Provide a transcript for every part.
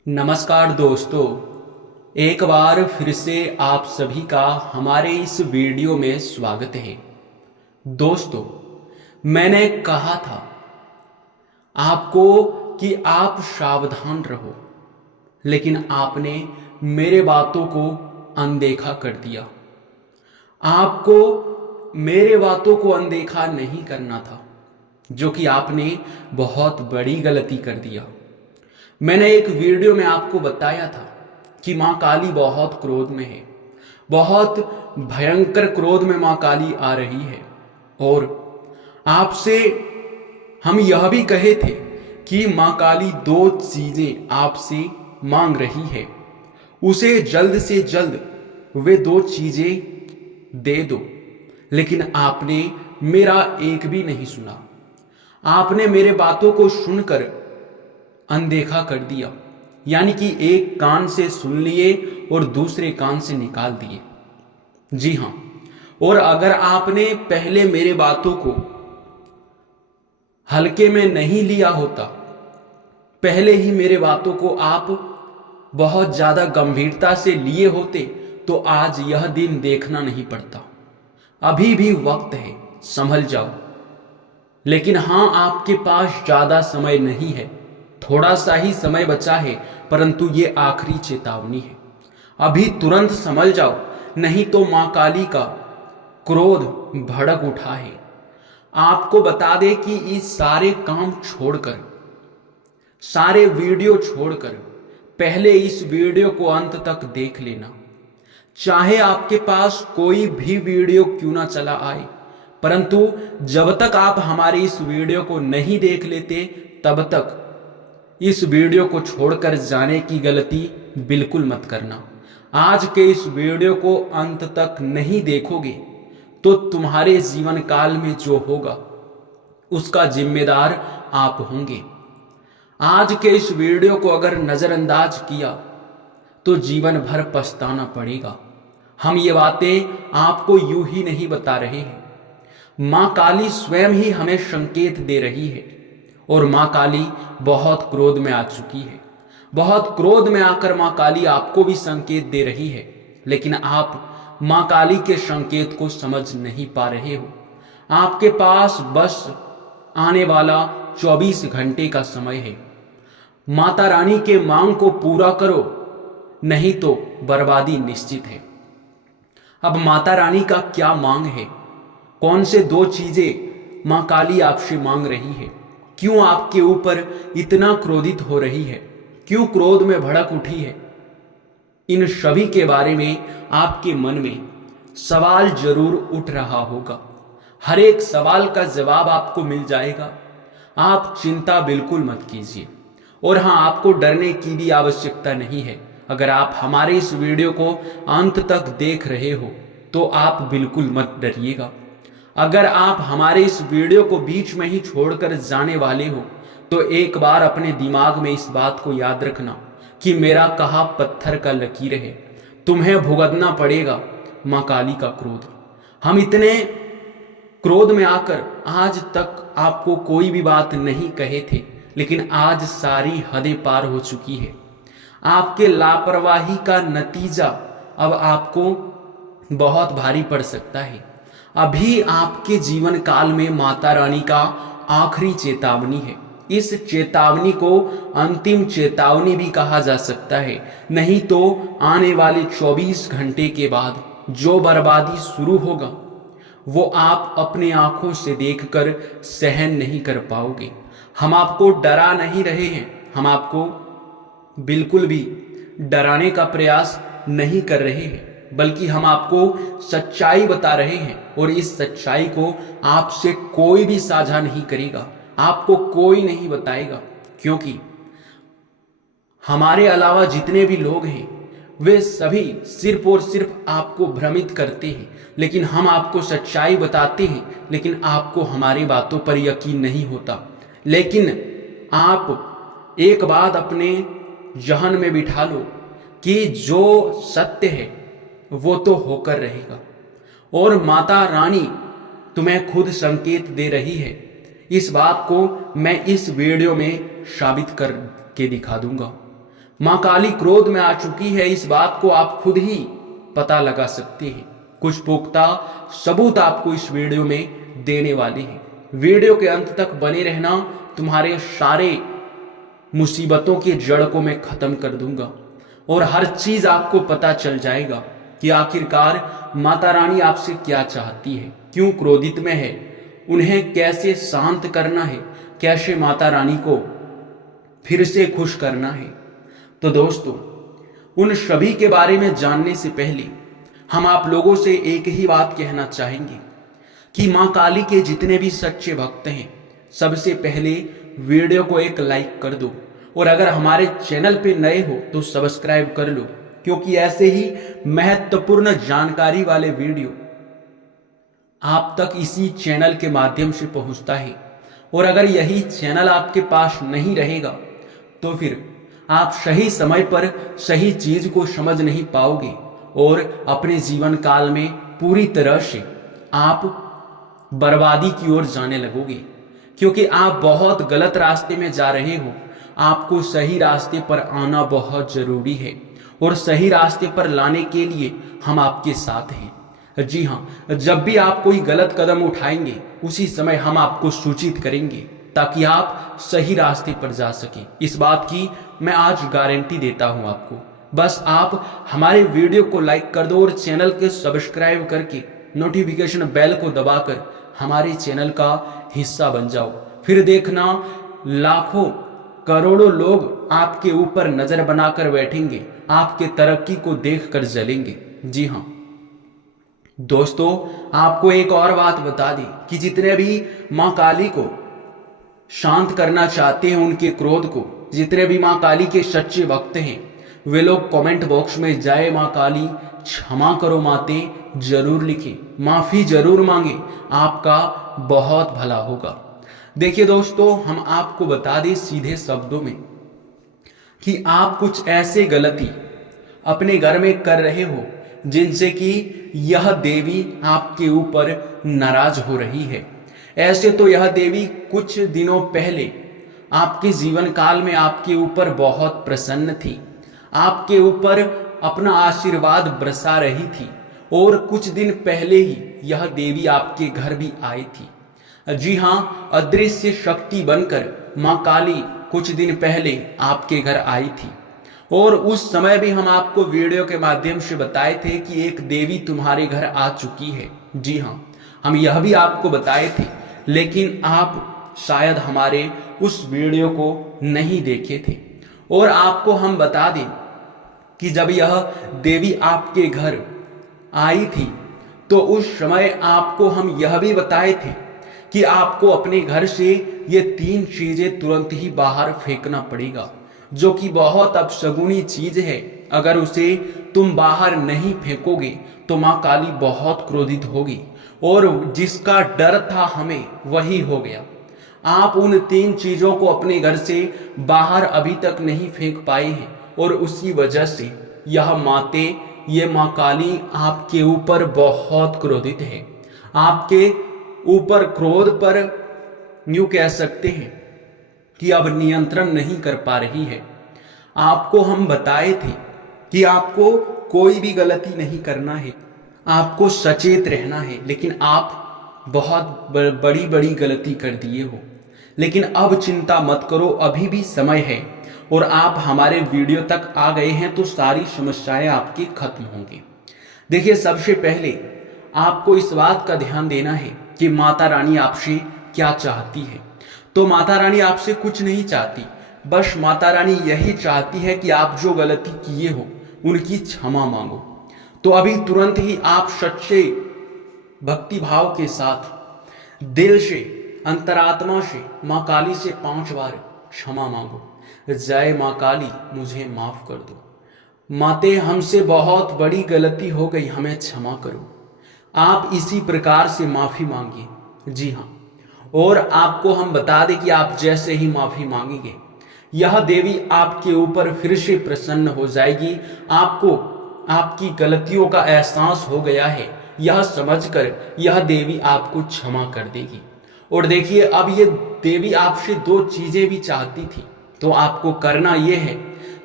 नमस्कार दोस्तों, एक बार फिर से आप सभी का हमारे इस वीडियो में स्वागत है। दोस्तों, मैंने कहा था आपको कि आप सावधान रहो, लेकिन आपने मेरे बातों को अनदेखा कर दिया। आपको मेरे बातों को अनदेखा नहीं करना था, जो कि आपने बहुत बड़ी गलती कर दिया। मैंने एक वीडियो में आपको बताया था कि मां काली बहुत क्रोध में है, बहुत भयंकर क्रोध में मां काली आ रही है। और आपसे हम यह भी कहे थे कि मां काली दो चीजें आपसे मांग रही है, उसे जल्द से जल्द वे दो चीजें दे दो। लेकिन आपने मेरा एक भी नहीं सुना। आपने मेरे बातों को सुनकर अनदेखा कर दिया, यानी कि एक कान से सुन लिए और दूसरे कान से निकाल दिए। जी हां, और अगर आपने पहले मेरे बातों को हल्के में नहीं लिया होता, पहले ही मेरे बातों को आप बहुत ज्यादा गंभीरता से लिए होते, तो आज यह दिन देखना नहीं पड़ता। अभी भी वक्त है, संभल जाओ। लेकिन हां, आपके पास ज्यादा समय नहीं है, थोड़ा सा ही समय बचा है, परंतु ये आखिरी चेतावनी है। अभी तुरंत संभल जाओ, नहीं तो मां काली का क्रोध भड़क उठा है। आपको बता दे कि इस सारे काम छोड़कर, सारे वीडियो छोड़कर पहले इस वीडियो को अंत तक देख लेना। चाहे आपके पास कोई भी वीडियो क्यों ना चला आए, परंतु जब तक आप हमारे इस वीडियो को नहीं देख लेते, तब तक इस वीडियो को छोड़कर जाने की गलती बिल्कुल मत करना। आज के इस वीडियो को अंत तक नहीं देखोगे तो तुम्हारे जीवन काल में जो होगा उसका जिम्मेदार आप होंगे। आज के इस वीडियो को अगर नजरअंदाज किया तो जीवन भर पछताना पड़ेगा। हम ये बातें आपको यूं ही नहीं बता रहे हैं, मां काली स्वयं ही हमें संकेत दे रही है। और मां काली बहुत क्रोध में आ चुकी है। बहुत क्रोध में आकर मां काली आपको भी संकेत दे रही है, लेकिन आप मां काली के संकेत को समझ नहीं पा रहे हो। आपके पास बस आने वाला 24 घंटे का समय है। माता रानी के मांग को पूरा करो, नहीं तो बर्बादी निश्चित है। अब माता रानी का क्या मांग है? कौन से दो चीजें मां काली आपसे मांग रही है? क्यों आपके ऊपर इतना क्रोधित हो रही है? क्यों क्रोध में भड़क उठी है? इन सभी के बारे में आपके मन में सवाल जरूर उठ रहा होगा। हर एक सवाल का जवाब आपको मिल जाएगा। आप चिंता बिल्कुल मत कीजिए। और हां, आपको डरने की भी आवश्यकता नहीं है। अगर आप हमारे इस वीडियो को अंत तक देख रहे हो तो आप बिल्कुल मत डरिएगा। अगर आप हमारे इस वीडियो को बीच में ही छोड़कर जाने वाले हो तो एक बार अपने दिमाग में इस बात को याद रखना कि मेरा कहा पत्थर का लकीर है। तुम्हें भुगतना पड़ेगा मां काली का क्रोध। हम इतने क्रोध में आकर आज तक आपको कोई भी बात नहीं कहे थे, लेकिन आज सारी हदें पार हो चुकी है। आपके लापरवाही का नतीजा अब आपको बहुत भारी पड़ सकता है। अभी आपके जीवन काल में माता रानी का आखिरी चेतावनी है। इस चेतावनी को अंतिम चेतावनी भी कहा जा सकता है। नहीं तो आने वाले 24 घंटे के बाद जो बर्बादी शुरू होगा वो आप अपने आंखों से देखकर सहन नहीं कर पाओगे। हम आपको डरा नहीं रहे हैं, हम आपको बिल्कुल भी डराने का प्रयास नहीं कर रहे हैं, बल्कि हम आपको सच्चाई बता रहे हैं। और इस सच्चाई को आपसे कोई भी साझा नहीं करेगा, आपको कोई नहीं बताएगा, क्योंकि हमारे अलावा जितने भी लोग हैं वे सभी सिर्फ और सिर्फ आपको भ्रमित करते हैं। लेकिन हम आपको सच्चाई बताते हैं, लेकिन आपको हमारी बातों पर यकीन नहीं होता। लेकिन आप एक बात अपने जहन में बिठा लो कि जो सत्य है वो तो होकर रहेगा। और माता रानी तुम्हें खुद संकेत दे रही है। इस बात को मैं इस वीडियो में साबित करके दिखा दूंगा। मां काली क्रोध में आ चुकी है, इस बात को आप खुद ही पता लगा सकते हैं। कुछ पुख्ता सबूत आपको इस वीडियो में देने वाले हैं। वीडियो के अंत तक बने रहना, तुम्हारे सारे मुसीबतों की जड़ को मैं खत्म कर दूंगा और हर चीज आपको पता चल जाएगा कि आखिरकार माता रानी आपसे क्या चाहती है, क्यों क्रोधित में है, उन्हें कैसे शांत करना है, कैसे माता रानी को फिर से खुश करना है। तो दोस्तों, उन सभी के बारे में जानने से पहले हम आप लोगों से एक ही बात कहना चाहेंगे कि मां काली के जितने भी सच्चे भक्त हैं, सबसे पहले वीडियो को एक लाइक कर दो और अगर हमारे चैनल पे नए हो तो सब्सक्राइब कर लो, क्योंकि ऐसे ही महत्वपूर्ण जानकारी वाले वीडियो आप तक इसी चैनल के माध्यम से पहुंचता है। और अगर यही चैनल आपके पास नहीं रहेगा तो फिर आप सही समय पर सही चीज को समझ नहीं पाओगे और अपने जीवन काल में पूरी तरह से आप बर्बादी की ओर जाने लगोगे, क्योंकि आप बहुत गलत रास्ते में जा रहे हो। आपको सही रास्ते पर आना बहुत जरूरी है और सही रास्ते पर लाने के लिए हम आपके साथ हैं। जी हाँ, जब भी आप कोई गलत कदम उठाएंगे उसी समय हम आपको सूचित करेंगे ताकि आप सही रास्ते पर जा सकें। इस बात की मैं आज गारंटी देता हूं आपको। बस आप हमारे वीडियो को लाइक कर दो और चैनल के सब्सक्राइब करके नोटिफिकेशन बेल को दबाकर हमारे चैनल का हिस्सा बन जाओ। फिर देखना, लाखों करोड़ों लोग आपके ऊपर नजर बनाकर बैठेंगे, आपके तरक्की को देखकर जलेंगे। जी हाँ दोस्तों, आपको एक और बात बता दी कि जितने भी मां काली को शांत करना चाहते हैं, उनके क्रोध को, जितने भी मां काली के सच्चे भक्त हैं, वे लोग कमेंट बॉक्स में जय मां काली, क्षमा करो माते जरूर लिखें, माफी जरूर मांगे, आपका बहुत भला होगा। देखिए दोस्तों, हम आपको बता दें सीधे शब्दों में कि आप कुछ ऐसे गलती अपने घर में कर रहे हो जिनसे कि यह देवी आपके ऊपर नाराज हो रही है। ऐसे तो यह देवी कुछ दिनों पहले आपके जीवन काल में आपके ऊपर बहुत प्रसन्न थी, आपके ऊपर अपना आशीर्वाद बरसा रही थी और कुछ दिन पहले ही यह देवी आपके घर भी आई थी। जी हाँ, अदृश्य शक्ति बनकर मां काली कुछ दिन पहले आपके घर आई थी और उस समय भी हम आपको वीडियो के माध्यम से बताए थे कि एक देवी तुम्हारे घर आ चुकी है। जी हाँ, हम यह भी आपको बताए थे, लेकिन आप शायद हमारे उस वीडियो को नहीं देखे थे। और आपको हम बता दें कि जब यह देवी आपके घर आई थी तो उस समय आपको हम यह भी बताए थे कि आपको अपने घर से ये 3 चीजें तुरंत ही बाहर फेंकना पड़ेगा, जो कि बहुत अपशगुनी चीज है। अगर उसे तुम बाहर नहीं फेंकोगे तो मां काली बहुत क्रोधित होगी और जिसका डर था हमें वही हो गया। आप उन 3 चीजों को अपने घर से बाहर अभी तक नहीं फेंक पाए हैं और उसी वजह से यह माते, ये मां काली आपके ऊपर बहुत क्रोधित है। आपके ऊपर क्रोध पर यूं कह सकते हैं कि अब नियंत्रण नहीं कर पा रही है। आपको हम बताए थे कि आपको कोई भी गलती नहीं करना है, आपको सचेत रहना है, लेकिन आप बहुत बड़ी बड़ी गलती कर दिए हो। लेकिन अब चिंता मत करो, अभी भी समय है और आप हमारे वीडियो तक आ गए हैं तो सारी समस्याएं आपकी खत्म होंगी। देखिए, सबसे पहले आपको इस बात का ध्यान देना है कि माता रानी आपसे क्या चाहती है। तो माता रानी आपसे कुछ नहीं चाहती, बस माता रानी यही चाहती है कि आप जो गलती किए हो उनकी क्षमा मांगो। तो अभी तुरंत ही आप सच्चे भक्ति भाव के साथ दिल से, अंतरात्मा से मां काली से 5 बार क्षमा मांगो। जय मां काली, मुझे माफ कर दो। माते, हमसे बहुत बड़ी गलती हो गई, हमें क्षमा करो। आप इसी प्रकार से माफी मांगिए। जी हाँ, और आपको हम बता दें कि आप जैसे ही माफी मांगेंगे यह देवी आपके ऊपर फिर से प्रसन्न हो जाएगी। आपको आपकी गलतियों का एहसास हो गया है, यह समझकर यह देवी आपको क्षमा कर देगी। और देखिए, अब ये देवी आपसे 2 चीजें भी चाहती थी, तो आपको करना यह है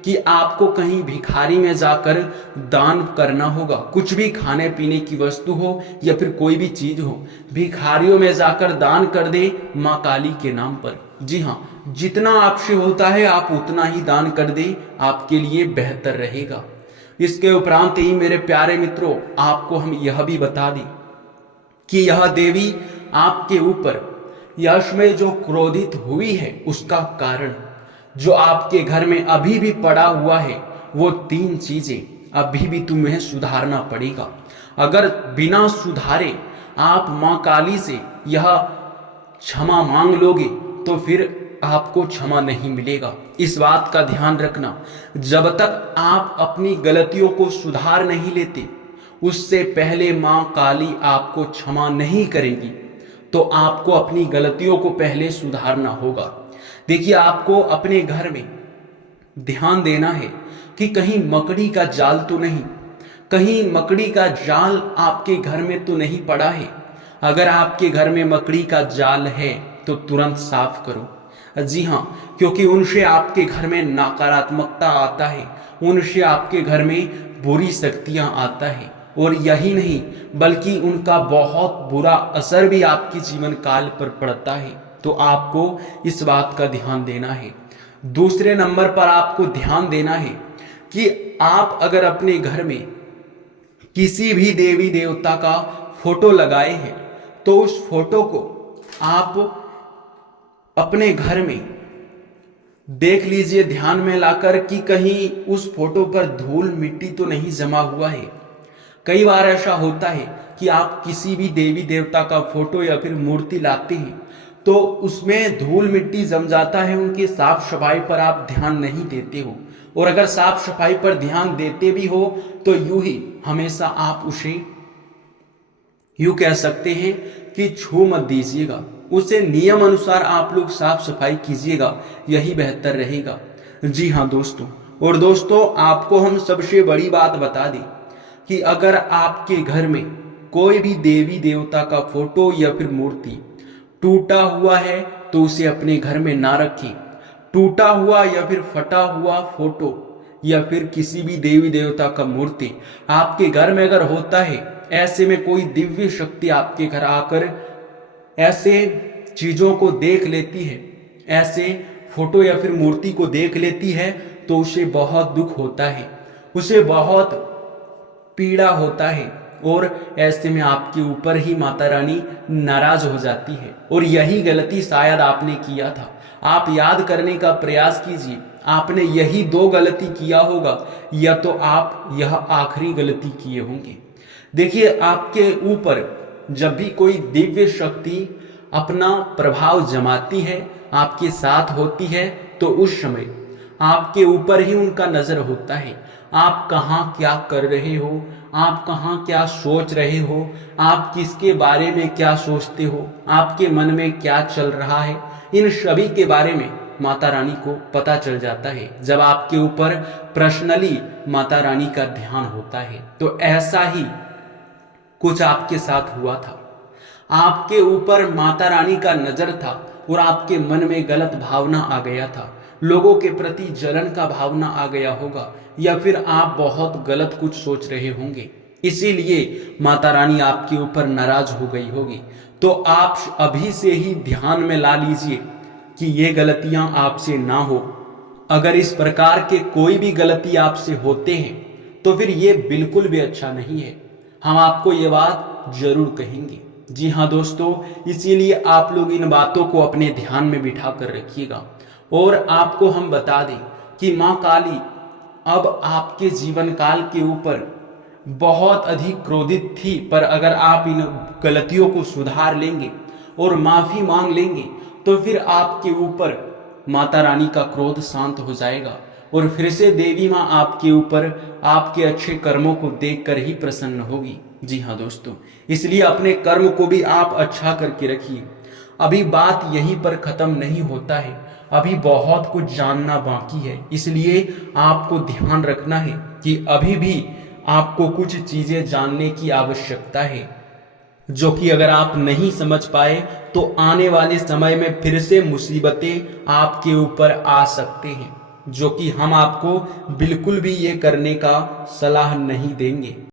कि आपको कहीं भिखारी में जाकर दान करना होगा। कुछ भी खाने पीने की वस्तु हो या फिर कोई भी चीज हो, भिखारियों में जाकर दान कर दे माँ काली के नाम पर। जी हाँ, जितना आपसे होता है आप उतना ही दान कर दे, आपके लिए बेहतर रहेगा। इसके उपरांत ही मेरे प्यारे मित्रों, आपको हम यह भी बता दें कि यह देवी आपके ऊपर यश में जो क्रोधित हुई है उसका कारण जो आपके घर में अभी भी पड़ा हुआ है, वो 3 चीजें अभी भी तुम्हें सुधारना पड़ेगा। अगर बिना सुधारे आप मां काली से यह क्षमा मांग लोगे तो फिर आपको क्षमा नहीं मिलेगा। इस बात का ध्यान रखना, जब तक आप अपनी गलतियों को सुधार नहीं लेते, उससे पहले मां काली आपको क्षमा नहीं करेगी। तो आपको अपनी गलतियों को पहले सुधारना होगा। देखिए, आपको अपने घर में ध्यान देना है कि कहीं मकड़ी का जाल तो नहीं, कहीं मकड़ी का जाल आपके घर में तो नहीं पड़ा है। अगर आपके घर में मकड़ी का जाल है तो तुरंत साफ करो। जी हाँ, क्योंकि उनसे आपके घर में नकारात्मकता आता है, उनसे आपके घर में बुरी शक्तियां आता है, और यही नहीं बल्कि उनका बहुत बुरा असर भी आपके जीवन काल पर पड़ता है। तो आपको इस बात का ध्यान देना है। दूसरे नंबर पर आपको ध्यान देना है कि आप अगर अपने घर में किसी भी देवी देवता का फोटो लगाए हैं तो उस फोटो को आप अपने घर में देख लीजिए, ध्यान में लाकर कि कहीं उस फोटो पर धूल मिट्टी तो नहीं जमा हुआ है। कई बार ऐसा होता है कि आप किसी भी देवी देवता का फोटो या फिर मूर्ति लाते हैं तो उसमें धूल मिट्टी जम जाता है, उनकी साफ सफाई पर आप ध्यान नहीं देते हो। और अगर साफ सफाई पर ध्यान देते भी हो तो यूं ही हमेशा आप उसे यूं कह सकते हैं कि छू मत दीजिएगा, उसे नियम अनुसार आप लोग साफ सफाई कीजिएगा, यही बेहतर रहेगा। जी हाँ दोस्तों, और दोस्तों आपको हम सबसे बड़ी बात बता दें कि अगर आपके घर में कोई भी देवी देवता का फोटो या फिर मूर्ति टूटा हुआ है तो उसे अपने घर में ना रखें। टूटा हुआ या फिर फटा हुआ फोटो या फिर किसी भी देवी देवता का मूर्ति आपके घर में अगर होता है, ऐसे में कोई दिव्य शक्ति आपके घर आकर ऐसे चीजों को देख लेती है, ऐसे फोटो या फिर मूर्ति को देख लेती है, तो उसे बहुत दुख होता है, उसे बहुत पीड़ा होता है, और ऐसे में आपके ऊपर ही माता रानी नाराज हो जाती है। और यही गलती शायद आपने किया था। आप याद करने का प्रयास कीजिए, आपने यही 2 गलती किया होगा, या तो आप यह आखिरी गलती किए होंगे। देखिए, आपके ऊपर जब भी कोई दिव्य शक्ति अपना प्रभाव जमाती है, आपके साथ होती है, तो उस समय आपके ऊपर ही उनका नजर होता है। आप कहाँ क्या कर रहे हो, आप कहाँ क्या सोच रहे हो, आप किसके बारे में क्या सोचते हो, आपके मन में क्या चल रहा है, इन सभी के बारे में माता रानी को पता चल जाता है जब आपके ऊपर पर्सनली माता रानी का ध्यान होता है। तो ऐसा ही कुछ आपके साथ हुआ था, आपके ऊपर माता रानी का नजर था और आपके मन में गलत भावना आ गया था, लोगों के प्रति जलन का भावना आ गया होगा, या फिर आप बहुत गलत कुछ सोच रहे होंगे, इसीलिए माता रानी आपके ऊपर नाराज हो गई होगी। तो आप अभी से ही ध्यान में ला लीजिए कि ये गलतियां आपसे ना हो। अगर इस प्रकार के कोई भी गलती आपसे होते हैं तो फिर ये बिल्कुल भी अच्छा नहीं है, हम आपको ये बात जरूर कहेंगे। जी हाँ दोस्तों, इसीलिए आप लोग इन बातों को अपने ध्यान में बिठा कर रखिएगा। और आपको हम बता दें कि माँ काली अब आपके जीवन काल के ऊपर बहुत अधिक क्रोधित थी, पर अगर आप इन गलतियों को सुधार लेंगे और माफी मांग लेंगे तो फिर आपके ऊपर माता रानी का क्रोध शांत हो जाएगा और फिर से देवी माँ आपके ऊपर आपके अच्छे कर्मों को देखकर ही प्रसन्न होगी। जी हाँ दोस्तों, इसलिए अपने कर्म को भी आप अच्छा करके रखिए। अभी बात यहीं पर खत्म नहीं होता है, अभी बहुत कुछ जानना बाकी है, इसलिए आपको ध्यान रखना है कि अभी भी आपको कुछ चीजें जानने की आवश्यकता है, जो कि अगर आप नहीं समझ पाए तो आने वाले समय में फिर से मुसीबतें आपके ऊपर आ सकते हैं। जो कि हम आपको बिल्कुल भी ये करने का सलाह नहीं देंगे।